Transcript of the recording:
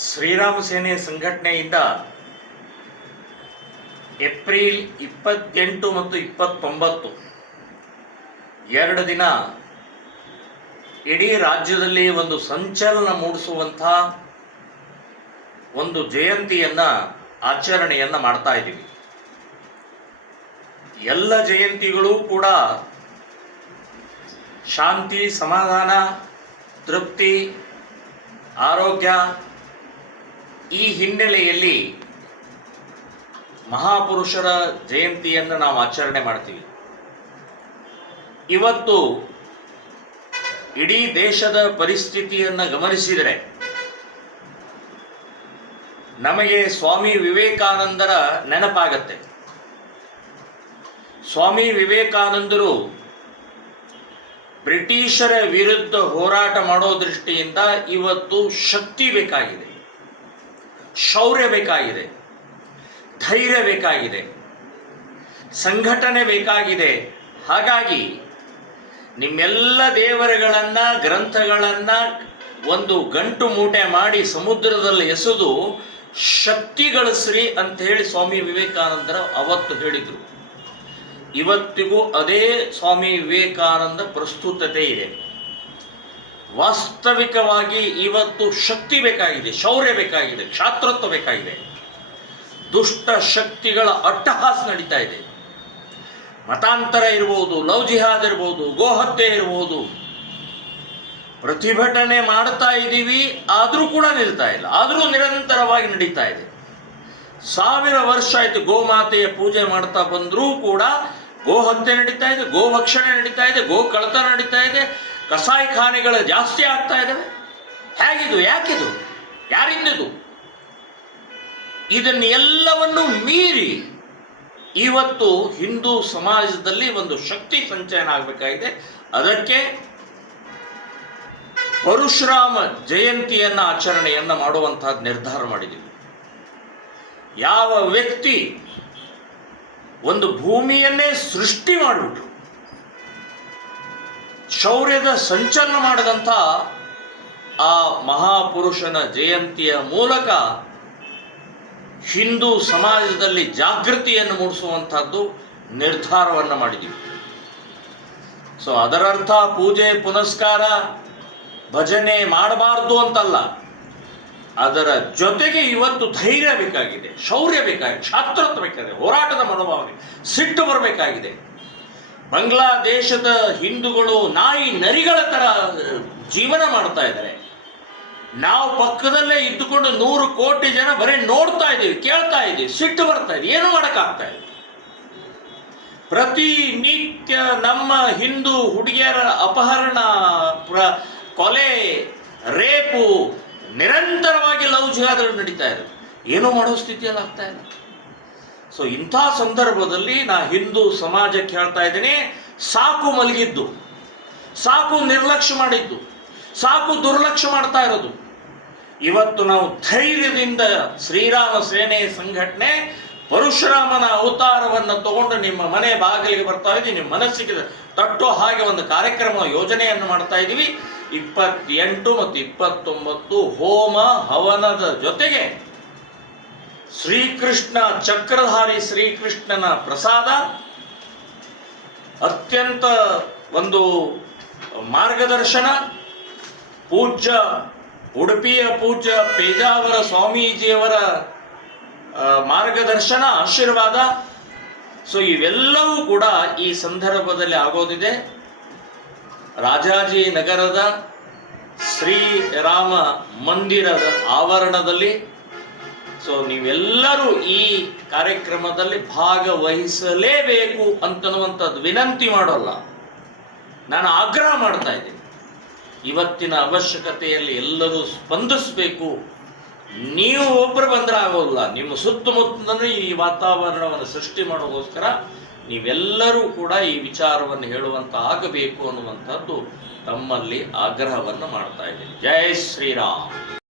ಶ್ರೀರಾಮ ಸೇನೆ ಸಂಘಟನೆಯಿಂದ ಏಪ್ರಿಲ್ ಇಪ್ಪತ್ತೆಂಟು ಮತ್ತು ಇಪ್ಪತ್ತೊಂಬತ್ತು, ಎರಡು ದಿನ ಇಡೀ ರಾಜ್ಯದಲ್ಲಿ ಒಂದು ಸಂಚಲನ ಮೂಡಿಸುವಂಥ ಒಂದು ಜಯಂತಿಯನ್ನ, ಆಚರಣೆಯನ್ನ ಮಾಡ್ತಾ ಇದ್ದೀವಿ. ಎಲ್ಲ ಜಯಂತಿಗಳು ಕೂಡ ಶಾಂತಿ, ಸಮಾಧಾನ, ತೃಪ್ತಿ, ಆರೋಗ್ಯ ಈ ಹಿನ್ನೆಲೆಯಲ್ಲಿ ಮಹಾಪುರುಷರ ಜಯಂತಿಯನ್ನು ನಾವು ಆಚರಣೆ ಮಾಡ್ತೀವಿ. ಇವತ್ತು ಇಡೀ ದೇಶದ ಪರಿಸ್ಥಿತಿಯನ್ನು ಗಮನಿಸಿದರೆ ನಮಗೆ ಸ್ವಾಮಿ ವಿವೇಕಾನಂದರ ನೆನಪಾಗತ್ತೆ. ಸ್ವಾಮಿ ವಿವೇಕಾನಂದರು ಬ್ರಿಟಿಷರ ವಿರುದ್ಧ ಹೋರಾಟ ಮಾಡೋ ದೃಷ್ಟಿಯಿಂದ ಇವತ್ತು ಶಕ್ತಿ ಬೇಕಾಗಿದೆ. ಶೌರ್ಯ ಬೇಕಾಗಿದೆ, ಧೈರ್ಯ ಬೇಕಾಗಿದೆ, ಸಂಘಟನೆ ಬೇಕಾಗಿದೆ. ಹಾಗಾಗಿ ನಿಮ್ಮೆಲ್ಲ ದೇವರುಗಳನ್ನು, ಗ್ರಂಥಗಳನ್ನು ಒಂದು ಗಂಟು ಮೂಟೆ ಮಾಡಿ ಸಮುದ್ರದಲ್ಲಿ ಎಸೆದು ಶಕ್ತಿ ಅಂತ ಹೇಳಿ ಸ್ವಾಮಿ ವಿವೇಕಾನಂದರ ಅವತ್ತು ಹೇಳಿದರು. ಇವತ್ತಿಗೂ ಅದೇ ಸ್ವಾಮಿ ವಿವೇಕಾನಂದ ಪ್ರಸ್ತುತತೆ ಇದೆ. ವಾಸ್ತವಿಕವಾಗಿ ಇವತ್ತು ಶಕ್ತಿ ಬೇಕಾಗಿದೆ, ಶೌರ್ಯ ಬೇಕಾಗಿದೆ ಕ್ಷಾತ್ರತ್ವ ಬೇಕಾಗಿದೆ. ದುಷ್ಟ ಶಕ್ತಿಗಳ ಅಟ್ಟಹಾಸ ನಡೀತಾ ಇದೆ. ಮತಾಂತರ ಇರ್ಬೋದು, ಲವ್ ಜಿಹಾದ್ ಇರ್ಬೋದು, ಗೋಹತ್ಯೆ ಇರ್ಬೋದು. ಪ್ರತಿಭಟನೆ ಮಾಡ್ತಾ ಇದ್ದೀವಿ, ಆದರೂ ಕೂಡ ನಿಲ್ತಾ ಇಲ್ಲ, ಆದರೂ ನಿರಂತರವಾಗಿ ನಡೀತಾ ಇದೆ. ಸಾವಿರ ವರ್ಷ ಆಯಿತು ಗೋಮಾತೆಯ ಪೂಜೆ ಮಾಡ್ತಾ ಬಂದರೂ ಕೂಡ ಗೋಹತ್ಯೆ ನಡೀತಾ ಇದೆ, ಗೋಭಕ್ಷಣೆ ನಡೀತಾ ಇದೆ ಗೋ ಕಳತ ನಡೀತಾ ಇದೆ. ಕಸಾಯಿಖಾನೆಗಳು ಜಾಸ್ತಿ ಆಗ್ತಾ ಇದ್ದಾವೆ ಹೇಗಿದು, ಯಾಕಿದು, ಯಾರಿಂದಿದು? ಇದನ್ನು ಎಲ್ಲವನ್ನು ಮೀರಿ ಇವತ್ತು ಹಿಂದೂ ಸಮಾಜದಲ್ಲಿ ಒಂದು ಶಕ್ತಿ ಸಂಚಯನ ಆಗಬೇಕಾಗಿದೆ. ಅದಕ್ಕೆ ಪರಶುರಾಮ ಜಯಂತಿಯನ್ನ ಆಚರಣೆಯನ್ನ ಮಾಡುವಂತಹ ನಿರ್ಧಾರ ಮಾಡಿದ್ದೀವಿ. ಯಾವ ವ್ಯಕ್ತಿ ಒಂದು ಭೂಮಿಯನ್ನೇ ಸೃಷ್ಟಿ ಮಾಡಿಬಿಟ್ರು ಶೌರ್ಯದ ಸಂಚಲನ ಮಾಡಿದಂಥ ಆ ಮಹಾಪುರುಷನ ಜಯಂತಿಯ ಮೂಲಕ ಹಿಂದೂ ಸಮಾಜದಲ್ಲಿ ಜಾಗೃತಿಯನ್ನು ಮೂಡಿಸುವಂಥದ್ದು ನಿರ್ಧಾರವನ್ನು ಮಾಡಿದ್ದೀವಿ. ಸೊ ಅದರರ್ಥ ಪೂಜೆ, ಪುನಸ್ಕಾರ, ಭಜನೆ ಮಾಡಬಾರ್ದು ಅಂತಲ್ಲ. ಅದರ ಜೊತೆಗೆ ಇವತ್ತು ಧೈರ್ಯ ಬೇಕಾಗಿದೆ, ಶೌರ್ಯ ಬೇಕಾಗಿದೆ ಕ್ಷಾತ್ರತ್ವ ಬೇಕಾಗಿದೆ, ಹೋರಾಟದ ಮನೋಭಾವ ಸಿಟ್ಟು ಬರಬೇಕಾಗಿದೆ. ಬಾಂಗ್ಲಾದೇಶದ ಹಿಂದೂಗಳು ನಾಯಿ ನರಿಗಳ ತರ ಜೀವನ ಮಾಡ್ತಾ ಇದ್ದಾರೆ. ನಾವು ಪಕ್ಕದಲ್ಲೇ ಇದ್ದುಕೊಂಡು ನೂರು ಕೋಟಿ ಜನ ಬರೀ ನೋಡ್ತಾ ಇದ್ದೀವಿ, ಕೇಳ್ತಾ ಇದ್ದೀವಿ, ಸಿಟ್ಟು ಬರ್ತಾ ಇದೆ, ಏನು ಮಾಡೋಕ್ಕಾಗ್ತಾ ಇದೆ ಪ್ರತಿನಿತ್ಯ ನಮ್ಮ ಹಿಂದೂ ಹುಡುಗಿಯರ ಅಪಹರಣ ಕೊಲೆ, ರೇಪು ನಿರಂತರವಾಗಿ ಲವ್ ಜಿಹಾದ್ರು ನಡೀತಾ ಇದೆ ಏನೂ ಮಾಡೋ ಸ್ಥಿತಿಯಲ್ಲಿ ಆಗ್ತಾ ಇಲ್ಲ. ಸೊ ಇಂಥ ಸಂದರ್ಭದಲ್ಲಿ ನಾ ಹಿಂದೂ ಸಮಾಜಕ್ಕೆ ಹೇಳ್ತಾ ಇದ್ದೀನಿ, ಸಾಕು ಮಲಗಿದ್ದು, ಸಾಕು ನಿರ್ಲಕ್ಷ್ಯ ಮಾಡಿದ್ದು, ಸಾಕು ದುರ್ಲಕ್ಷ್ಯ ಮಾಡ್ತಾ ಇರೋದು. ಇವತ್ತು ನಾವು ಧೈರ್ಯದಿಂದ ಶ್ರೀರಾಮ ಸೇನೆ ಸಂಘಟನೆ ಪರಶುರಾಮನ ಅವತಾರವನ್ನು ತಗೊಂಡು ನಿಮ್ಮ ಮನೆ ಬಾಗಿಲಿಗೆ ಬರ್ತಾ ಇದ್ದೀವಿ, ನಿಮ್ಮ ಮನಸ್ಸಿಗೆ ತಟ್ಟೋ ಹಾಗೆ ಒಂದು ಕಾರ್ಯಕ್ರಮ ಯೋಜನೆಯನ್ನು ಮಾಡ್ತಾ ಇದ್ದೀವಿ. ಇಪ್ಪತ್ತೆಂಟು ಮತ್ತು ಇಪ್ಪತ್ತೊಂಬತ್ತು ಹೋಮ ಹವನದ ಜೊತೆಗೆ ಶ್ರೀಕೃಷ್ಣ ಚಕ್ರಧಾರಿ ಶ್ರೀಕೃಷ್ಣನ ಪ್ರಸಾದ ಅತ್ಯಂತ ಒಂದು ಮಾರ್ಗದರ್ಶನ. ಪೂಜ್ಯ ಉಡುಪಿಯ ಪೂಜ್ಯ ಪೇಜಾವರ ಸ್ವಾಮೀಜಿಯವರ ಮಾರ್ಗದರ್ಶನ, ಆಶೀರ್ವಾದ. ಸೊ ಇವೆಲ್ಲವೂ ಕೂಡ ಈ ಸಂದರ್ಭದಲ್ಲಿ ಆಗೋದಿದೆ. ರಾಜಾಜಿ ನಗರದ ಶ್ರೀರಾಮ ಮಂದಿರದ ಆವರಣದಲ್ಲಿ ಸೊ ನೀವೆಲ್ಲರೂ ಈ ಕಾರ್ಯಕ್ರಮದಲ್ಲಿ ಭಾಗವಹಿಸಲೇಬೇಕು ಅಂತನ್ನುವಂಥದ್ದು ವಿನಂತಿ ಮಾಡೋಲ್ಲ. ನಾನು ಆಗ್ರಹ ಮಾಡ್ತಾ ಇವತ್ತಿನ ಅವಶ್ಯಕತೆಯಲ್ಲಿ ಎಲ್ಲರೂ ಸ್ಪಂದಿಸಬೇಕು. ನೀವು ಒಬ್ಬರು ಬಂದ್ರೆ ಆಗೋಲ್ಲ. ನಿಮ್ಮ ಸುತ್ತಮುತ್ತಲೂ ಈ ವಾತಾವರಣವನ್ನು ಸೃಷ್ಟಿ ಮಾಡೋದಕ್ಕೋಸ್ಕರ ನೀವೆಲ್ಲರೂ ಕೂಡ ಈ ವಿಚಾರವನ್ನು ಹೇಳುವಂತ ಆಗಬೇಕು ಅನ್ನುವಂಥದ್ದು ತಮ್ಮಲ್ಲಿ ಆಗ್ರಹವನ್ನು ಮಾಡ್ತಾ ಇದ್ದೀನಿ. ಜೈ ಶ್ರೀರಾಮ್.